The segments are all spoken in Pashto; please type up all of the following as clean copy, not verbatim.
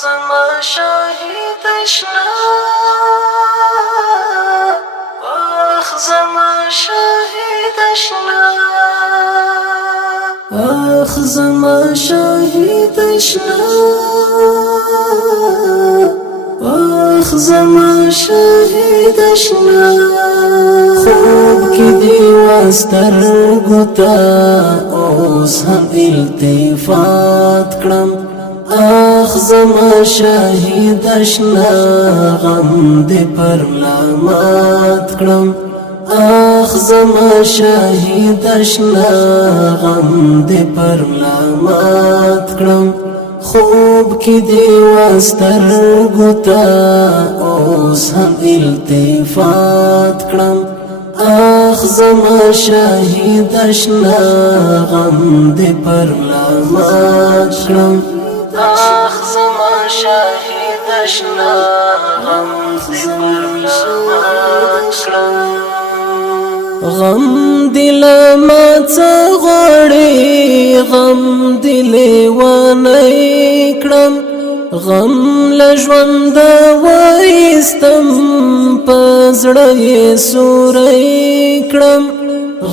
زما شاهد اشنا واخ زما شاهد اشنا اخ زما شاهد اشنا واخ زما شاهد اشنا خوب کی دی واسترگو تا اوس هم التفات کړم اخ زما شاهد اشنا غم دې پر لامات کړم اخ زما شاهد اشنا غم دې پر لامات کړم خوب کی دی واسترگو تا اوس هم التفات کړم اخ زما شاهد اشنا غم دې پر لامات کړم اخ زما شاهد اشنا غم دې پر لامات کړم غم دل ما څه غواړي غم دل ونی کړم غم لژوند وایستم پزړه یې سورې کړم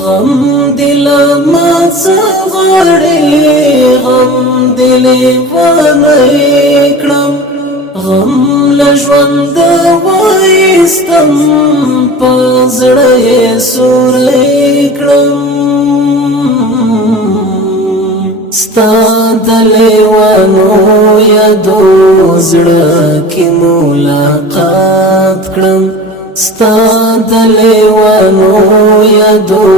غم دل ما څه غواړي غم دل ونی کړم غم لژوند وایستم پزړه یې سورې کړم ستا د لیوانو یادو زړه کې ملاقات کړم ستا د لیوانو یادو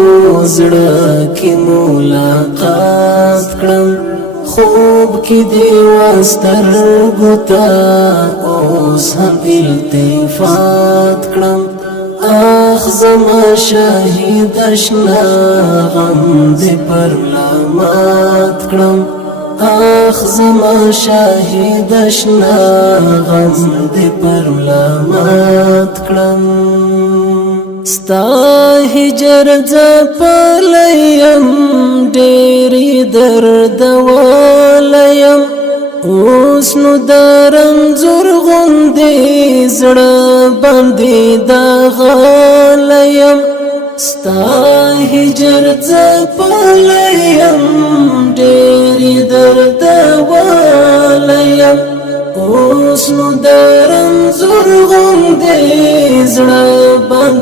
زړه کې ملاقات کړم خوب کی دی واسترگو تا اوس هم التفات کړم اخ زما شاهد اشنا غم دې پر لامات کړم اخ زما شاهد اشنا غم دې پر لامات کړم ستا هجر ځپلیم ډېرې درد والیم اوس نو د رنځور غوندې زړه باندې داغلیم ستا هجر ځپلیم ډېرې درد والیم اوس نو د رنځور غوندې زړه باندې